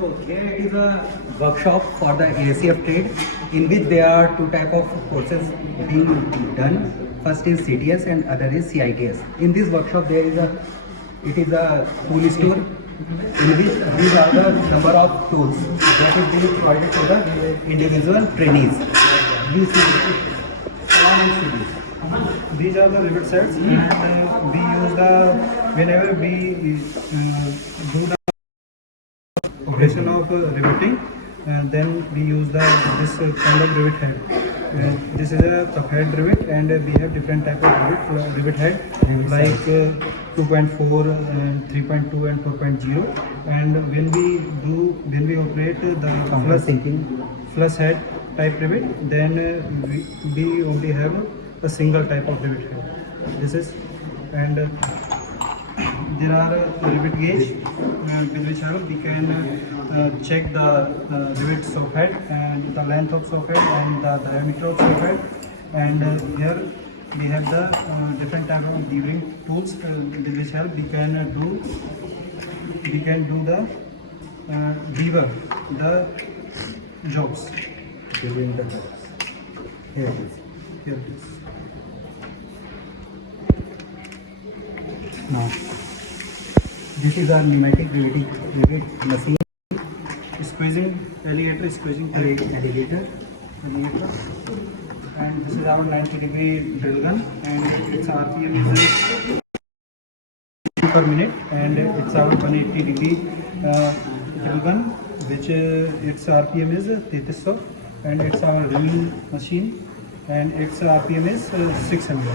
So here it is a workshop for the ASCF trade in which there are two type of courses being done. First is CTS and other is CITS. In this workshop there is it is a tool store in which these are the number of tools that is being provided to the individual trainees. You see, These are the rivet sets, and we use the whenever we do the operation of riveting, then we use this kind of rivet head. This is a cup head rivet, and we have different type of rivet head like 2.4, 3.2, and 4.0. And when we operate the flush head type rivet, then we only have a single type of rivet head. This is, and there are rivet gauge with which help we can check the rivet socket and the length of socket and the diameter of socket. And here we have the different type of deburring tools with which help we can do the deburr the jobs. during the jobs. Here it is. Here it is. Now, this is a pneumatic rivet machine Squeezing alligator, squeezing alligator. and this is our 90-degree drill gun, and its RPM is per minute, and it's our 180-degree drill gun, which its RPM is 3300, and it's our ringing machine, and its RPM is 600.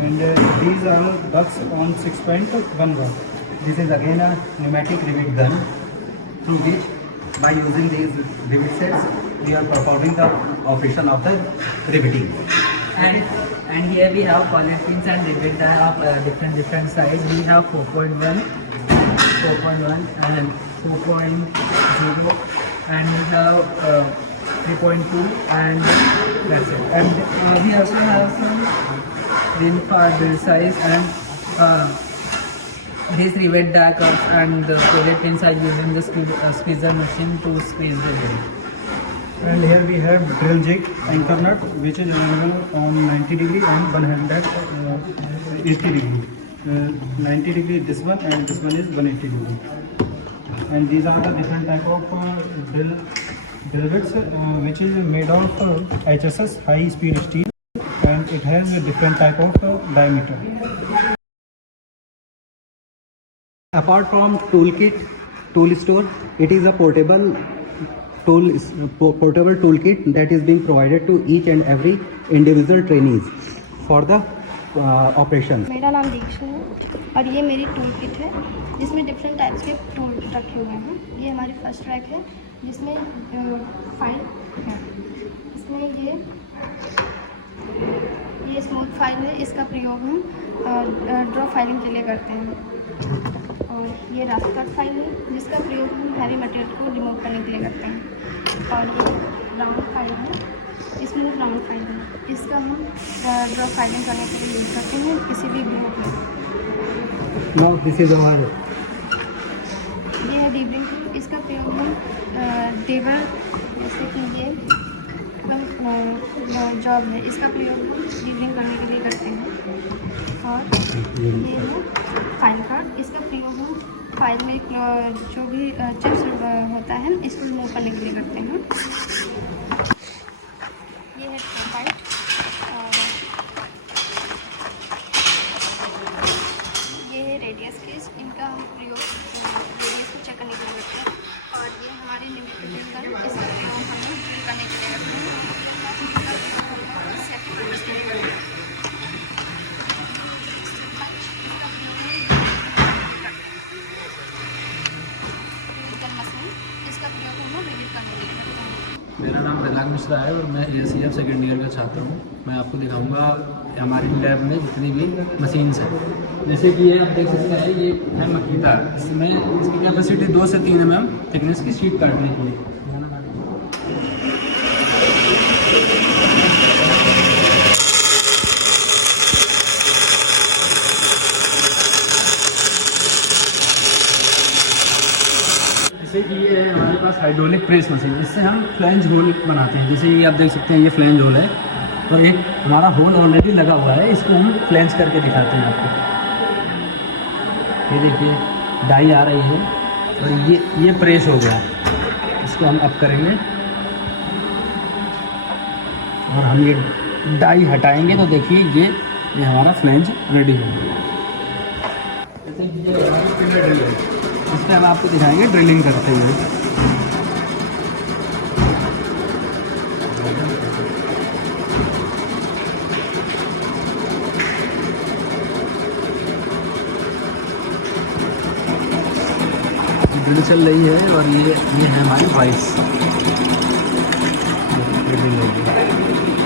And these are ducks on 6.1 watt. This is again a pneumatic rivet gun through which by using these rivet sets we are performing the operation of the riveting. And here we have collet pins and rivet that of different size. We have 4.1, 4.1 and 4.0, and we have 3.2, and that's it. And we also have some ring for build size, and these rivet backups and the collet pins are using the squeezer machine to squeeze the rivet. And here we have drill jig anchor nut, which is available on 90-degree and 180-degree. 90-degree this one, and this one is 180-degree. And these are the different type of drill bits, which is made of HSS high speed steel, and it has a different type of diameter. Apart from toolkit, tool store, it is a portable toolkit that is being provided to each and every individual trainees for the operations. मेरा नाम दीक्षा है और ये मेरी tool kit है जिसमें different types के टूल रखे हुए हैं। ये हमारी फर्स्ट रैक है जिसमें फाइल है, इसमें ये स्मूथ फाइल है, इसका प्रयोग हम ड्रॉ फाइलिंग के लिए करते हैं। और ये रफ कट फाइल है जिसका प्रयोग हम हैवी मटेरियल को रिमूव करने के लिए करते हैं। और ये राउंड फाइल है, स्मूथ राउंड फाइल है, इसका हम ड्रॉ फाइलिंग करने के लिए यूज़ करते हैं किसी भी ग्रुप में। Now this is our ये है डीबरिंग टूल, इसका प्रयोग हम डेबर, जैसे कि ये हम जॉब है, इसका प्रयोग हम डीबरिंग करने के लिए करते हैं। और ये है फाइल कार्ड, इसका प्रयोग हम फाइल में जो भी चिप्स होता है इसको रिमूव करने के लिए करते हैं। ये है फाइल, ये है रेडियस केस, इनका हम प्रयोग रेडियस को चेक करने के लिए करते हैं। और ये हमारे लिमिटेड गन, इसका प्रयोग हम ड्रिल करने के लिए करते हैं। सेफ्टी पर्पस के लिए करते हैं। इसका प्रयोग हम रिवीट करने के लिए करते हैं। मेरा नाम रजाक मिश्रा है और मैं ACF सेकेंड ईयर का छात्र हूँ। मैं आपको दिखाऊंगा हमारी लैब में जितनी भी मशीन्स हैं। जैसे कि ये आप देख सकते हैं, ये है मकीता, इसमें इसकी कैपेसिटी 2 से 3 mm थिकनेस की शीट काटने की है। जैसे जैसे कि ये है हमारे पास हाइड्रोलिक प्रेस मशीन, इससे हम फ्लैंज होल बनाते हैं। जैसे ये आप देख सकते हैं, ये फ्लैंज होल है और एक हमारा होल ऑलरेडी लगा हुआ है, इसको हम फ्लैंज करके दिखाते हैं आपको। ये देखिए डाई आ रही है और ये प्रेस हो गया, इसको हम अप करेंगे और हम ये डाई हटाएंगे तो देखिए ये हमारा फ्लैंज रेडी हो गया। जैसे कि ये हमारी पिलर ड्रिल है, इस पर हम आपको दिखाएंगे ड्रिलिंग करते हुए। ड्रिल चल रही है और ये है हमारी वाइस।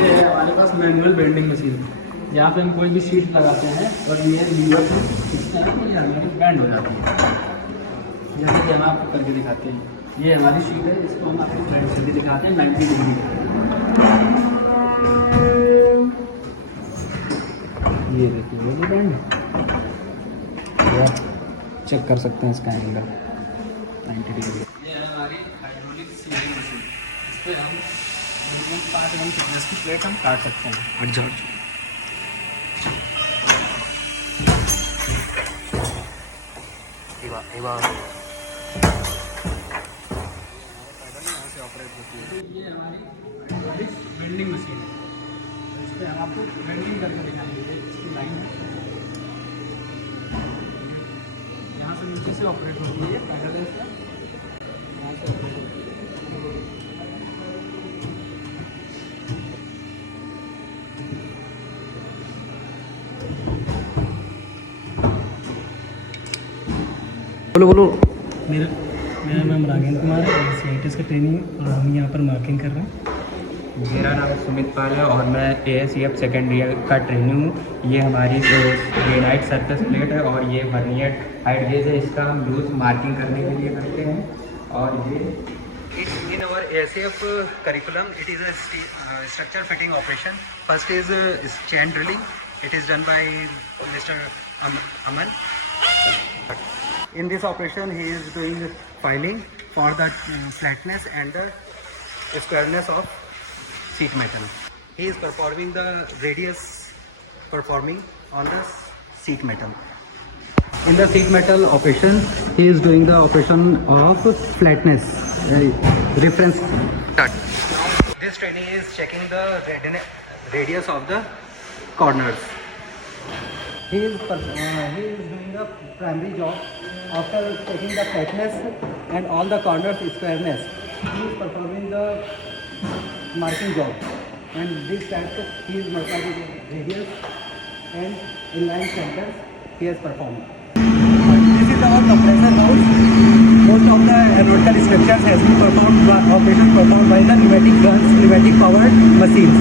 ये है हमारे पास मैनुअल बेंडिंग मशीन, यहाँ पे हम कोई भी शीट लगाते हैं और ये लीवर से खींचते हैं तो ये हमारी बैंड हो जाती है। जैसे कि हम आपको करके दिखाते हैं, ये हमारी शीट है, इसको हम आपको फ्रंट से भी दिखाते हैं 90 डिग्री। ये देखिए ये बैंड, आप चेक कर सकते हैं इसका एंगल 90 डिग्री। ये है हमारी हाइड्रोलिक सीलिंग मशीन, इस पर हम 5 mm थिकनेस की प्लेट हम काट सकते हैं। जॉर्ज ये हमारी वेल्डिंग मशीन है, इस पर हम आपको वेल्डिंग करके दिखाएंगे। इसकी लाइन है, यहाँ से नीचे से ऑपरेट होती है, पैडल है इसका, यहाँ से ऑपरेट होती है। बोलो मेरा नाम राघेंद्र कुमार है, CITS का ट्रेनिंग और हम यहाँ पर मार्किंग कर रहे हैं। मेरा नाम सुमित पाल है और मैं ASEF सेकेंड ईयर का ट्रेनिंग हूँ। ये हमारी ग्रेनाइट सरफेस प्लेट है और ये वर्नियर हाइट गेज है, इसका हम यूज़ मार्किंग करने के लिए करते हैं। और ये In our ASEF curriculum, it is a structure fitting operation. First is chain drilling. It is done by Mr. Aman. In this operation, he is doing filing for the flatness and the squareness of sheet metal. He is performing the radius performing on the sheet metal. In the sheet metal operation, he is doing the operation of flatness, reference cut. This training is checking the radius of the corners. He is doing the primary job after checking the flatness and all the corners squareness. He is performing the marking job, and this type he is marking the radius and inline centers he has performed. This is our compressor house. Most of the aeronautical structures has been performed by the pneumatic guns, pneumatic powered machines.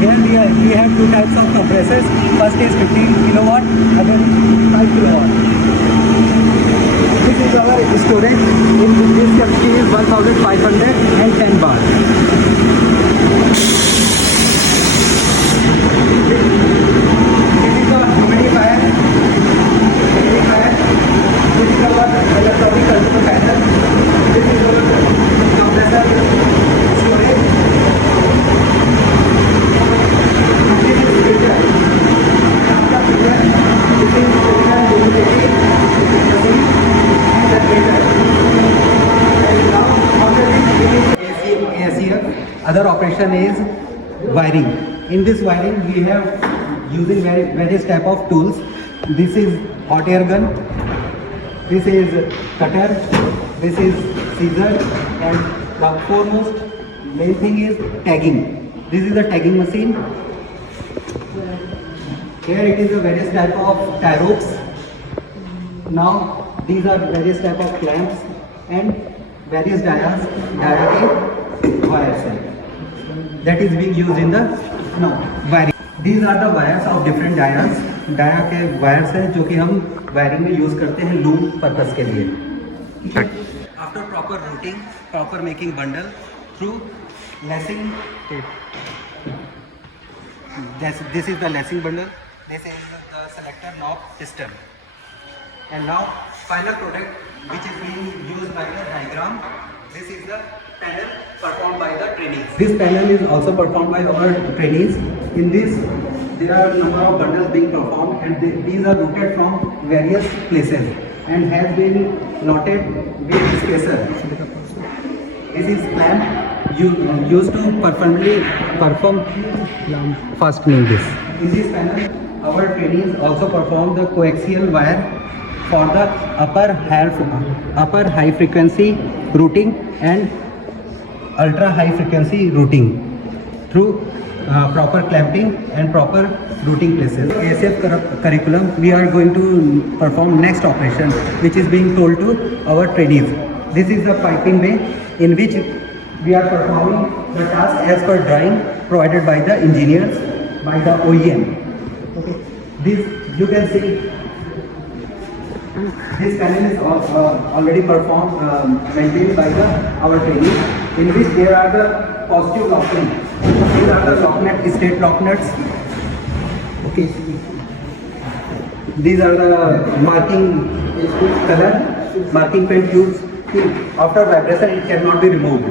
Here we have two types of compressors. First is 15 kilowatt, other 5 kilowatt. This is our student. In this capacity is 1510 bar. This is the humidifier. This is our electronic control panel. This is our compressor storage. This is filter. After filter, this is filter lubricating machine and the filter. And now after this ASEF, other operation is wiring. In this wiring we have using various type of tools. This is hot air gun, this is cutter, this is scissor, and the foremost main thing is tagging. This is a tagging machine. Here it is a various type of tie ropes. Now these are various type of clamps and various dias wires that is being used in the wiring. These are the wires of different dias. Dia के wires हैं जो कि हम वायरिंग में यूज करते हैं loop purpose के लिए. After proper routing, proper making bundle through lacing tape. This is the lacing bundle. This is the selector knob piston. And now final product which is being used by the diagram. This is the panel performed by the trainees. This panel is also performed by our trainees. In this, there are number of bundles being performed, and these are routed from various places and has been knotted with spacer. This is clamp used to perform fastening this. In this panel, our trainees also perform the coaxial wire for the upper high frequency routing and ultra high frequency routing through proper clamping and proper routing places. ASF curriculum, we are going to perform next operation which is being told to our trainees. This is the piping bay in which we are performing the task as per drawing provided by the engineers, by the OEM. Okay. This you can see. This panel is already performed, maintained by our trainees, in which there are the positive locking. These are the lock nut, state lock nuts. Okay. These are the marking color, marking pen tubes. After vibration, it cannot be removed.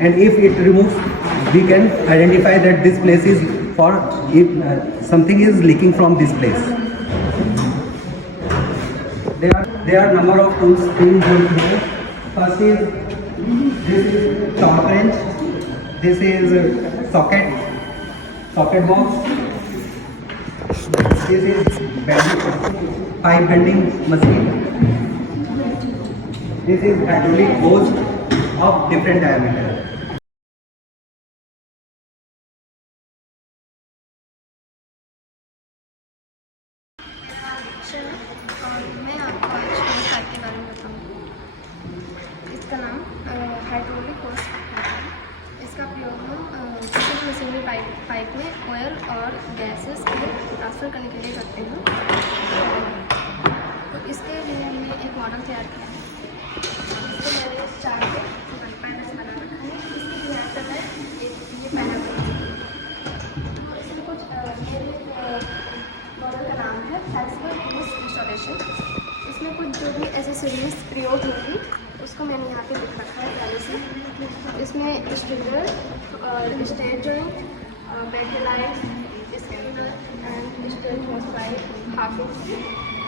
And if it removes, we can identify that this place is for if something is leaking from this place. There are number of tools being used here. First is this is torque wrench. This is socket box. This is pipe bending machine. This is hydraulic hose of different diameter. मैं आपको आज होस पाइप के बारे में बताऊंगी। इसका नाम हाइड्रोलिक होस पाइप है। इसका प्रयोग हम किसी भी मशीनरी पाइप में ऑयल और गैसेस को ट्रांसफ़र करने के लिए करते हैं। तो इसके लिए हमने एक मॉडल तैयार किया है। इसको मैंने 4 पैनल बना रखा है। इसकी तैयार करना है ये पैनल इसमें कुछ मॉडल का नाम है इंस्टॉलेशन। इसमें कुछ जो भी एसेसरीज प्रयोग होगी उसको मैंने यहाँ पे लिख रखा है पहले से। इसमें स्ट्रिंगर और state joint, belt, screwdriver and straight होस पाइप हाफ इंच,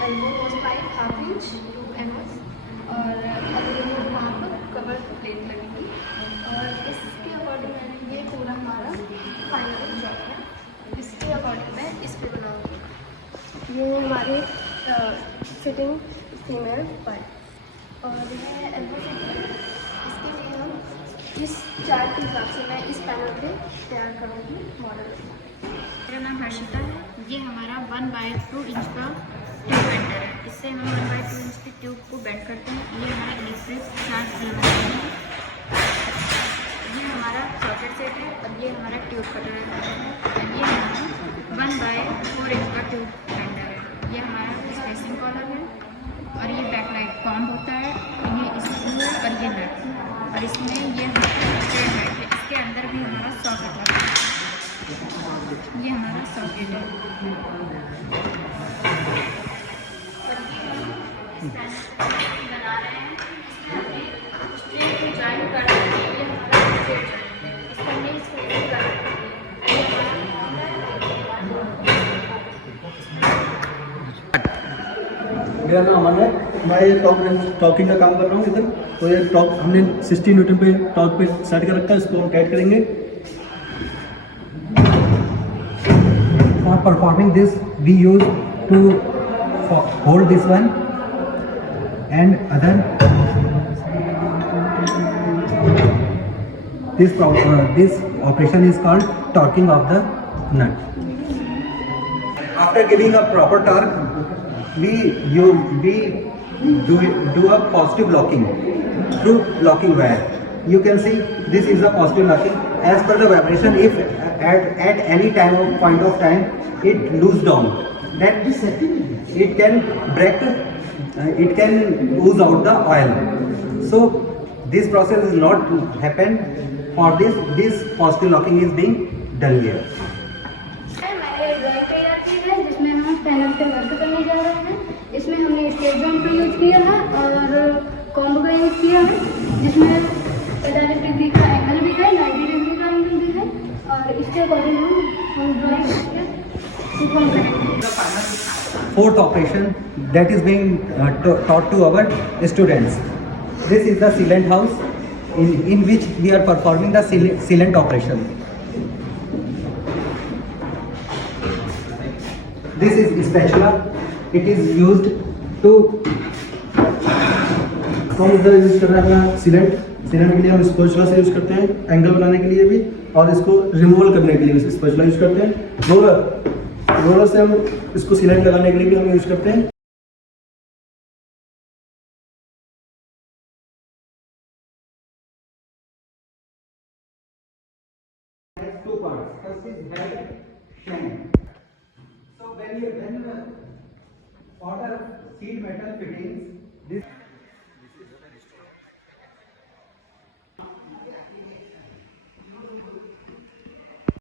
एल्बो होस पाइप हाफ इंच 2 mm और एल्यूमिनियम वहाँ पर कवर प्लेट लगेगी। और इसके अकॉर्डिंग ये पूरा हमारा फाइनल जॉब है। इसके अकॉर्डिंग मैं इस पर बनाऊँगी। ये हमारी फिटिंग फीमेल पाइप और ये एल्बो फिटिंग। इसके लिए हम इस चार्ट के हिसाब से मैं इस पैनल पे तैयार करूँगी मॉडल। मेरा नाम हर्षिता है। ये हमारा 1/2 इंच का ट्यूब बेंडर है। इससे हम 1/2 इंच की ट्यूब को बेंड करते हैं। ये हमारा इलेक्ट्रिक चार्ज है। ये हमारा सॉकेट सेट है और ये हमारा ट्यूब कटर है। ये हमारा 1/4 इंच का ट्यूब बेंडर है। ये हमारा स्पेसिंग कॉलर है और ये बैकलाइट कॉम्ब होता है। ये स्क्रू है और ये नट और इसमें ये स्ट्रेट है। इसके अंदर भी हमारा सॉकेट है। ये हमारा सॉकेट है और ये बना रहे हैं। स्ट्रेट को जॉइन कर रहे हैं। ये हमारा स्ट्रेट है। इसको हमने इसको कर रखा है। मेरा नाम अमन है। मैं ये टॉकिंग का काम कर रहा हूँ इधर। तो ये टॉक हमने 60 न्यूटन पे टॉक पे सेट कर रखा है। इसको हम टाइट करेंगे। For performing this, we use to hold this one and other. This operation is called torquing of the nut. After giving a proper torque, we do a positive locking through locking wire. You can see this is a positive locking. As per the vibration, if at any point of time it loose down, then it can break, it can ooze out the oil. So this process is not happen. For this positive locking is being done here. मैंने ड्राइंग तैयार की है जिसमें हम पैनल पे वर्क करने जा रहे हैं। इसमें हमने स्केल जॉइंट का यूज किया है और कॉम्बो का यूज किया है, जिसमें 45 डिग्री का एंगल भी है, 90 डिग्री का एंगल भी है, और इसके अकॉर्डिंग हम ड्राइंग करके परफॉर्म करेंगे। Fourth operation that is being taught to our students. This is the sealant house in which we are performing the sealant operation. This is spatula. It is used to हम इधर यूज कर रहे हैं अपना सीलेंट के लिए हम स्पैचुला से यूज करते हैं, एंगल बनाने के लिए भी, और इसको रिमूवल करने के लिए भी स्पैचुला यूज करते हैं। रोलर से हम इसको सीलेंट लगाने के लिए भी हम यूज करते हैं। two parts. First is head, shank. So when order seed metal fittings, this